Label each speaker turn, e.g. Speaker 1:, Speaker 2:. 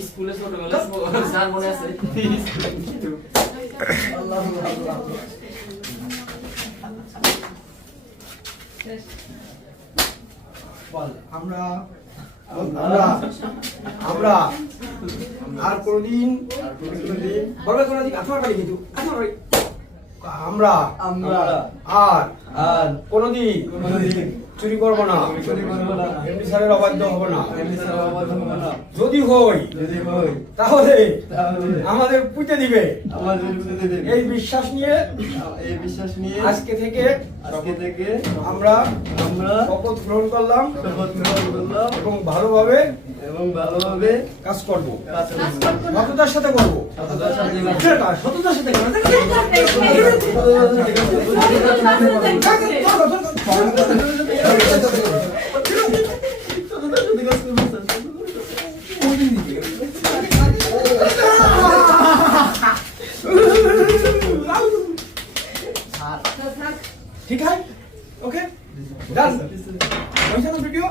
Speaker 1: স্কুলে ছোটবেলা স্যার মনে আছে?
Speaker 2: আল্লাহ আল্লাহ বল আমরা আমরা আমরা আর কোনদিন বলবে কোনদিন আপনার বাড়ি কিন্তু বাড়ি আমরা
Speaker 3: আমরা
Speaker 2: আর
Speaker 3: আর
Speaker 2: কোনদিন
Speaker 3: কোনোদিন
Speaker 2: চুরি করব না।
Speaker 3: চুরি করব না।
Speaker 2: এমনি স্যারের অবাধ্য হব না।
Speaker 3: এমনি ছাড়া অবাধ্য হব না।
Speaker 2: যদি হই
Speaker 3: যদি হই
Speaker 2: তাহলে
Speaker 3: তাহলে
Speaker 2: আমাদের পুঁতে দিবে। এই বিশ্বাস নিয়ে
Speaker 3: এই বিশ্বাস নিয়ে
Speaker 2: আজকে থেকে
Speaker 3: আজকে থেকে
Speaker 2: আমরা
Speaker 3: আমরা
Speaker 2: শপথ গ্রহণ করলাম
Speaker 3: শপথ গ্রহণ করলাম
Speaker 2: এবং ভালোভাবে
Speaker 3: এবং ভালোভাবে
Speaker 2: কাজ করব। সততার সাথে করব।
Speaker 3: সততার সাথে।
Speaker 2: সততার সাথে করব। ठीक है ओके डन वैसा ना वीडियो